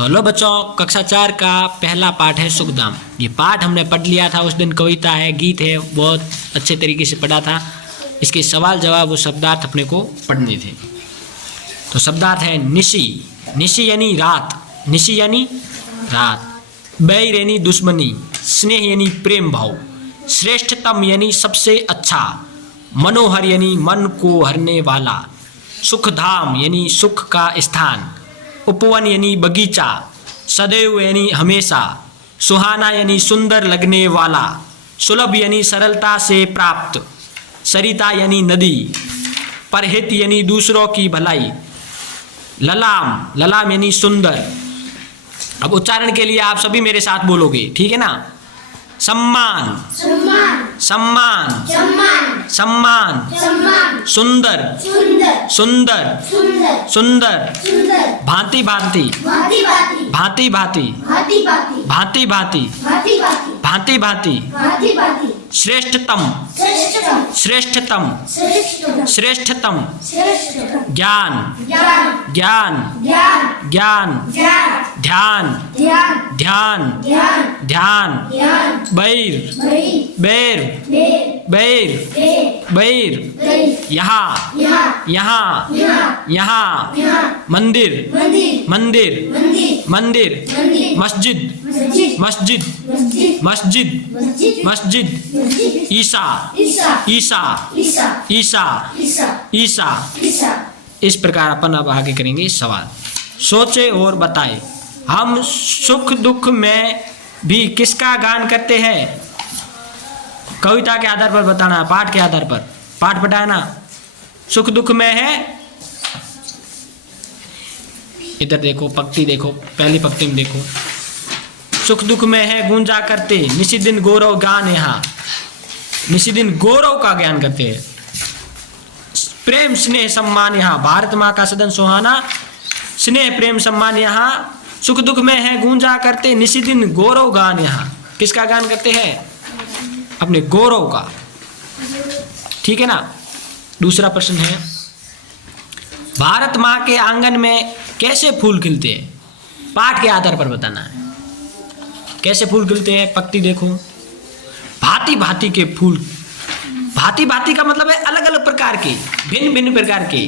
तो हेलो बच्चों, कक्षा 4 का पहला पाठ है सुखधाम। ये पाठ हमने पढ़ लिया था उस दिन, कविता है, गीत है, बहुत अच्छे तरीके से पढ़ा था। इसके सवाल जवाब वो शब्दार्थ अपने को पढ़ने थे। तो शब्दार्थ है निशी, निशी यानी रात, निशी यानी रात, बैर यानी दुश्मनी, स्नेह यानी प्रेम भाव, श्रेष्ठतम यानी सबसे अच्छा, मनोहर यानी मन को हरने वाला, सुखधाम यानी सुख का स्थान, उपवन यानी बगीचा, सदैव यानी हमेशा, सुहाना यानी सुंदर लगने वाला, सुलभ यानी सरलता से प्राप्त, सरिता यानी नदी, परहित यानी दूसरों की भलाई, ललाम, ललाम यानी सुंदर। अब उच्चारण के लिए आप सभी मेरे साथ बोलोगे, ठीक है ना? सम्मान, सम्मान, सम्मान, सुंदर, सुंदर, सुंदर, भांति भांति, भांति भांति, भांति भांति, भांति भांति, श्रेष्ठतम, श्रेष्ठतम, श्रेष्ठतम, ज्ञान, ज्ञान, ज्ञान, ध्यान, ध्यान, ध्यान, बैर, बैर, बैर, बैर, यहाँ, यहाँ, यहाँ, मंदिर, मंदिर, मंदिर, मस्जिद, मस्जिद, मस्जिद, मस्जिद, ईसा, ईसा, ईसा, ईसा। इस प्रकार अपन अब आगे करेंगे सवाल। सोचे और बताए, हम सुख दुख में भी किसका गान करते हैं? कविता के आधार पर बताना, पाठ के आधार पर, पाठ बताना। सुख दुख में है, इधर देखो, पंक्ति देखो, पहली पंक्ति में देखो, सुख दुख में है गूंजा करते, निसी दिन गौरव गान यहाँ, निसी दिन गौरव का ज्ञान करते हैं, प्रेम स्नेह सम्मान यहाँ, भारत माँ का सदन सुहाना, स्नेह प्रेम सम्मान यहाँ, सुख दुख में है गूंजा करते, निसी दिन गौरव गान यहाँ। किसका गान करते हैं? अपने गौरव का, ठीक है ना? दूसरा प्रश्न है, भारत माँ के आंगन में कैसे फूल खिलते हैं? पाठ के आधार पर बताना है। कैसे फूल खिलते हैं? पंक्ति देखो, भांति भांति के फूल, भांति भांति का मतलब है अलग अलग प्रकार के, भिन्न भिन्न प्रकार के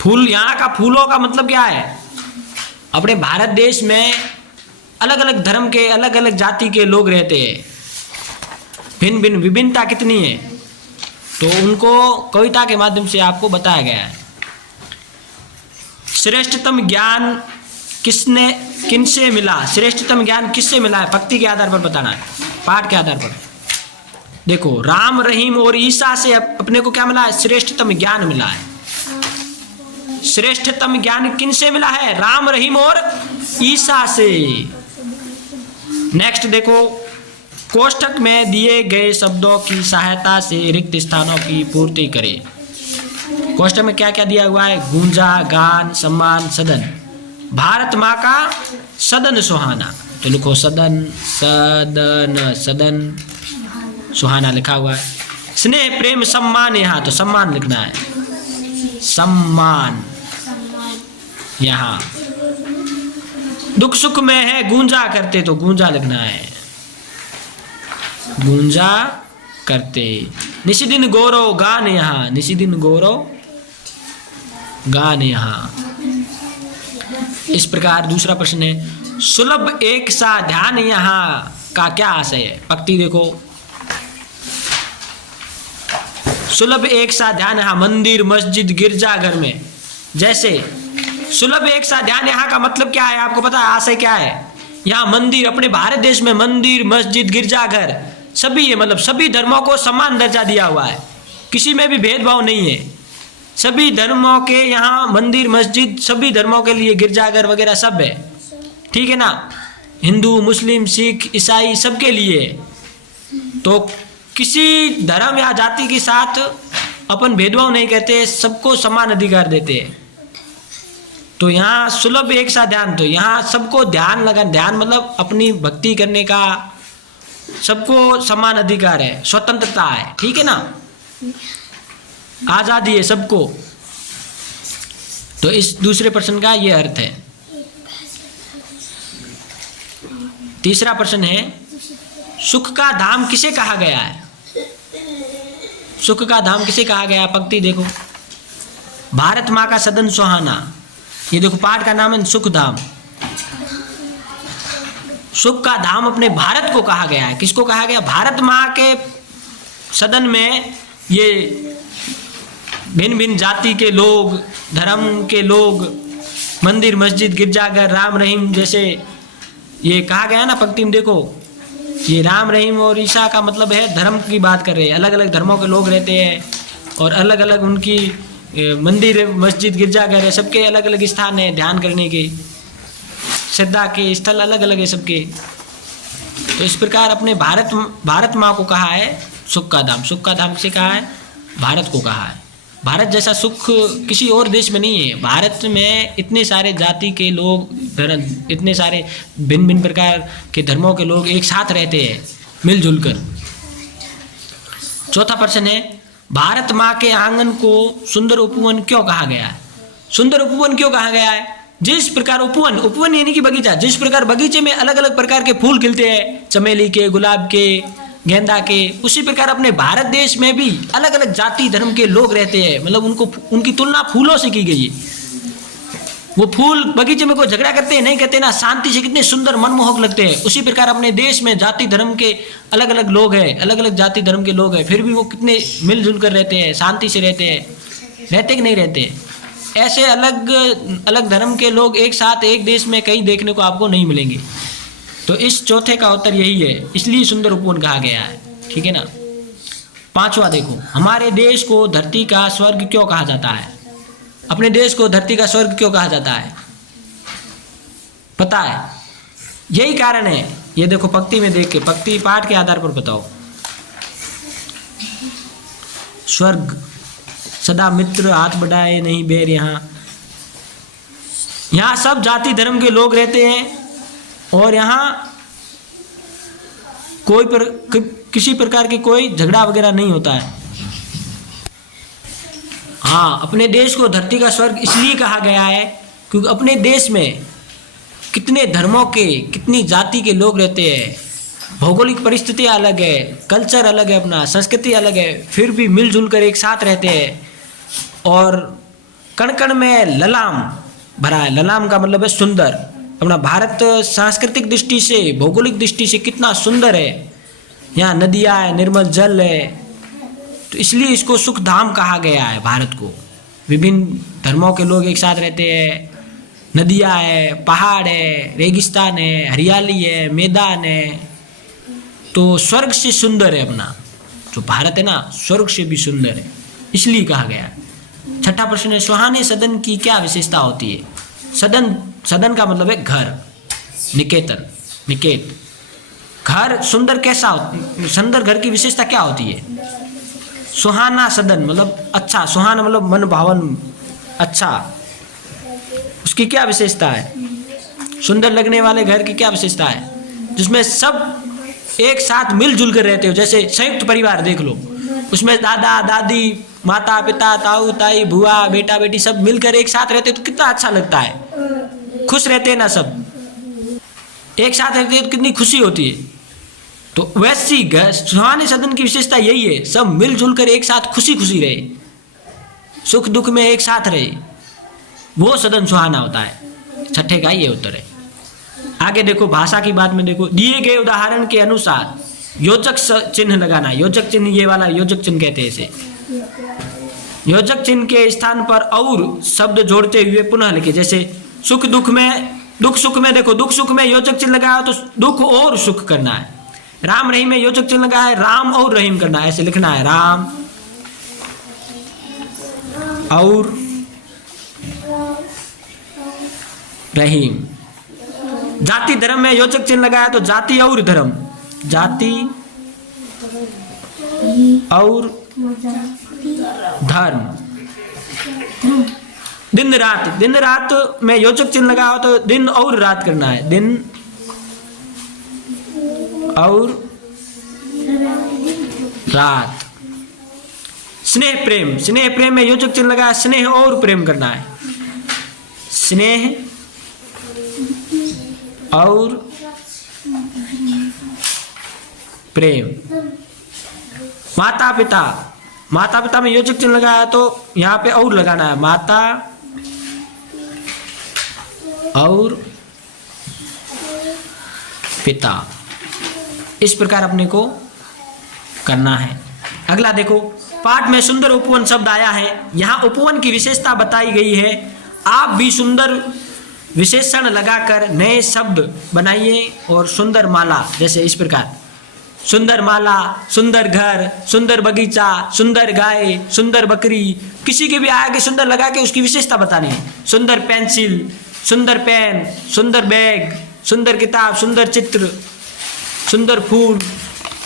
फूल। यहाँ का फूलों का मतलब क्या है? अपने भारत देश में अलग अलग धर्म के, अलग अलग जाति के लोग रहते हैं, भिन्न भिन्न, विभिन्नता कितनी है, तो उनको कविता के माध्यम से आपको बताया गया है। श्रेष्ठतम ज्ञान किसने, किनसे मिला? श्रेष्ठतम ज्ञान किससे मिला है? भक्ति के आधार पर बताना है, पाठ के आधार पर। देखो, राम रहीम और ईसा से अपने को क्या मिला है? श्रेष्ठतम ज्ञान मिला है। श्रेष्ठतम ज्ञान किनसे मिला है? राम रहीम और ईसा से। नेक्स्ट देखो, कोष्ठक में दिए गए शब्दों की सहायता से रिक्त स्थानों की पूर्ति करें। कोष्ठक में क्या क्या दिया हुआ है? गूंजा, गान, सम्मान, सदन। भारत माँ का सदन सुहाना, तो लिखो सदन, सदन, सदन सुहाना लिखा हुआ है। स्नेह प्रेम सम्मान यहाँ, तो सम्मान लिखना है, सम्मान यहाँ। दुख सुख में है गूंजा करते, तो गूंजा लिखना है, गूंजा करते। निसी दिन गौरव गान यहाँ, निसी दिन गौरव गान यहाँ। इस प्रकार दूसरा प्रश्न है, सुलभ एक सा ध्यान यहाँ का क्या आशय है? पंक्ति देखो, सुलभ एक सा ध्यान यहाँ, मंदिर, मस्जिद, गिरजाघर में। जैसे सुलभ एक सा ध्यान यहाँ का मतलब क्या है? आपको पता है आशय क्या है? यहाँ मंदिर, अपने भारत देश में मंदिर, मस्जिद, गिरजाघर सभी है, मतलब सभी धर्मों को समान दर्जा दिया हुआ है, किसी में भी भेदभाव नहीं है। सभी धर्मों के यहाँ मंदिर, मस्जिद, सभी धर्मों के लिए गिरजाघर वगैरह सब है, ठीक है ना? हिंदू, मुस्लिम, सिख, ईसाई सबके लिए। तो किसी धर्म या जाति के साथ अपन भेदभाव नहीं करते, सबको समान अधिकार देते हैं। तो यहाँ सुलभ एक सा ध्यान, तो यहाँ सबको ध्यान लगा, ध्यान मतलब अपनी भक्ति करने का सबको समान अधिकार है, स्वतंत्रता है, ठीक है ना? आजादी है सबको। तो इस दूसरे प्रश्न का ये अर्थ है। तीसरा प्रश्न है, सुख का धाम किसे कहा गया है? सुख का धाम किसे कहा गया है? पंक्ति देखो, भारत माँ का सदन सुहाना। ये देखो पाठ का नाम है सुख धाम। सुख का धाम अपने भारत को कहा गया है। किसको कहा गया? भारत माँ के सदन में ये भिन्न भिन्न जाति के लोग, धर्म के लोग, मंदिर मस्जिद गिरजाघर राम रहीम जैसे ये कहा गया ना पंक्ति में। देखो ये राम रहीम और ईसा का मतलब है धर्म की बात कर रहे हैं। अलग अलग धर्मों के लोग रहते हैं और अलग अलग उनकी मंदिर मस्जिद गिरजाघर है, सबके अलग अलग स्थान है ध्यान करने के, श्रद्धा के स्थल अलग अलग है सबके। तो इस प्रकार अपने भारत माँ को कहा है सुख का धाम। सुख का धाम किसे कहा है? भारत को कहा है। भारत जैसा सुख किसी और देश में नहीं है। भारत में इतने सारे जाति के लोग, इतने सारे भिन्न भिन्न प्रकार के धर्मों के लोग एक साथ रहते हैं मिलजुल कर। चौथा प्रश्न है, भारत माँ के आंगन को सुंदर उपवन क्यों कहा गया है? सुंदर उपवन क्यों कहा गया है? जिस प्रकार उपवन यानी कि बगीचा, जिस प्रकार बगीचे में अलग अलग प्रकार के फूल खिलते हैं, चमेली के, गुलाब के, गेंदा के, उसी प्रकार अपने भारत देश में भी अलग अलग जाति धर्म के लोग रहते हैं। मतलब उनकी तुलना फूलों से की गई है। वो फूल बगीचे में कोई झगड़ा करते हैं नहीं करते ना, शांति से कितने सुंदर मनमोहक लगते हैं। उसी प्रकार अपने देश में जाति धर्म के अलग अलग लोग हैं, अलग अलग जाति धर्म के लोग हैं, फिर भी वो कितने मिलजुल कर रहते हैं, शांति से रहते हैं। रहते कि नहीं रहते? ऐसे अलग अलग धर्म के लोग एक साथ एक देश में कहीं देखने को आपको नहीं मिलेंगे। तो इस चौथे का उत्तर यही है, इसलिए सुंदर उपवन कहा गया है। ठीक है ना। पांचवा देखो, हमारे देश को धरती का स्वर्ग क्यों कहा जाता है? अपने देश को धरती का स्वर्ग क्यों कहा जाता है? पता है? यही कारण है। ये देखो पंक्ति में देख के, पंक्ति पाठ के आधार पर बताओ। स्वर्ग सदा मित्र हाथ बढ़ाए नहीं बैर, यहाँ सब जाति धर्म के लोग रहते हैं और यहाँ किसी प्रकार की कोई झगड़ा वगैरह नहीं होता है। हाँ, अपने देश को धरती का स्वर्ग इसलिए कहा गया है क्योंकि अपने देश में कितने धर्मों के, कितनी जाति के लोग रहते हैं, भौगोलिक परिस्थितियाँ अलग है, कल्चर अलग है, अपना संस्कृति अलग है, फिर भी मिलजुल कर एक साथ रहते हैं। और कण कण में ललाम भरा है। ललाम का मतलब है सुंदर। अपना भारत सांस्कृतिक दृष्टि से, भौगोलिक दृष्टि से कितना सुंदर है। यहाँ नदियाँ है, निर्मल जल है, तो इसलिए इसको सुख धाम कहा गया है भारत को। विभिन्न धर्मों के लोग एक साथ रहते हैं, नदियाँ है, पहाड़ है, रेगिस्तान है, हरियाली है, मैदान है, तो स्वर्ग से सुंदर है। अपना जो भारत है ना, स्वर्ग से भी सुंदर है, इसलिए कहा गया है। छठा प्रश्न है, सुहाने सदन की क्या विशेषता होती है? सदन का मतलब है घर, निकेतन, निकेत। घर सुंदर कैसा होता? सुंदर घर की विशेषता क्या होती है? सुहाना सदन मतलब अच्छा, सुहाना मतलब मन भावन अच्छा। उसकी क्या विशेषता है? सुंदर लगने वाले घर की क्या विशेषता है? जिसमें सब एक साथ मिलजुल कर रहते हो। जैसे संयुक्त परिवार देख लो, उसमें दादा दादी, माता पिता, ताऊ ताई, बुआ बेटा बेटी सब मिलकर एक साथ रहते तो कितना अच्छा लगता है। खुश रहते हैं ना, सब एक साथ रहते हैं तो कितनी खुशी होती है। तो वैसी सुहाने सदन की विशेषता यही है, सब मिलजुल कर एक साथ खुशी खुशी रहे, सुख दुख में एक साथ रहे, वो सदन सुहाना होता है। छठे का ये उत्तर है। आगे देखो, भाषा की बात में देखो, दिए गए उदाहरण के अनुसार योजक चिन्ह लगाना। योजक चिन्ह, ये वाला योजक चिन्ह कहते हैं इसे। योजक चिन्ह के स्थान पर और शब्द जोड़ते हुए पुनः लिखे। जैसे सुख दुख में, दुख सुख में देखो, दुख सुख में योजक चिन्ह लगाया तो दुख और सुख करना है। राम रहीम में योजक चिन्ह लगाया है, राम और रहीम करना है, ऐसे लिखना है, राम और रहीम। जाति धर्म में योजक चिन्ह लगाया तो जाति और धर्म, जाति और धर्म। दिन रात, दिन रात में योजक चिन्ह लगा हो तो दिन और रात करना है, दिन और रात। स्नेह प्रेम, स्नेह प्रेम में योजक चिन्ह लगा, स्नेह और प्रेम करना है, स्नेह और प्रेम। माता पिता, माता पिता में योजक चिन्ह लगाया तो यहाँ पे और लगाना है, माता और पिता, इस प्रकार अपने को करना है। अगला देखो, पाठ में सुंदर उपवन शब्द आया है, यहाँ उपवन की विशेषता बताई गई है। आप भी सुंदर विशेषण लगाकर नए शब्द बनाइए और सुंदर माला, जैसे इस प्रकार सुंदर माला, सुंदर घर, सुंदर बगीचा, सुंदर गाय, सुंदर बकरी, किसी के भी आगे सुंदर लगा के उसकी विशेषता बतानी है। सुंदर पेंसिल, सुंदर पेन, सुंदर बैग, सुंदर किताब, सुंदर चित्र, सुंदर फूल,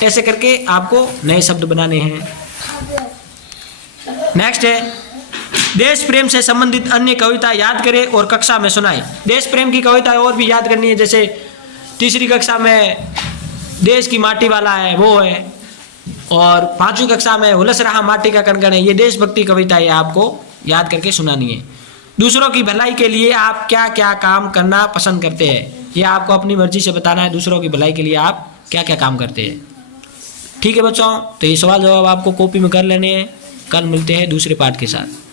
ऐसे करके आपको नए शब्द बनाने हैं। नेक्स्ट है, देश प्रेम से संबंधित अन्य कविता याद करें और कक्षा में सुनाएं। देश प्रेम की कविता और भी याद करनी है, जैसे तीसरी कक्षा में देश की माटी वाला है वो है, और 5वीं कक्षा में हुलस रहा माटी का कणकण है। ये देशभक्ति कविता है, आपको याद करके सुनानी है। दूसरों की भलाई के लिए आप क्या क्या काम करना पसंद करते हैं, ये आपको अपनी मर्जी से बताना है। दूसरों की भलाई के लिए आप क्या क्या काम करते हैं। ठीक है बच्चों, तो ये सवाल जवाब आपको कॉपी में कर लेने हैं। कल मिलते हैं दूसरे पाठ के साथ।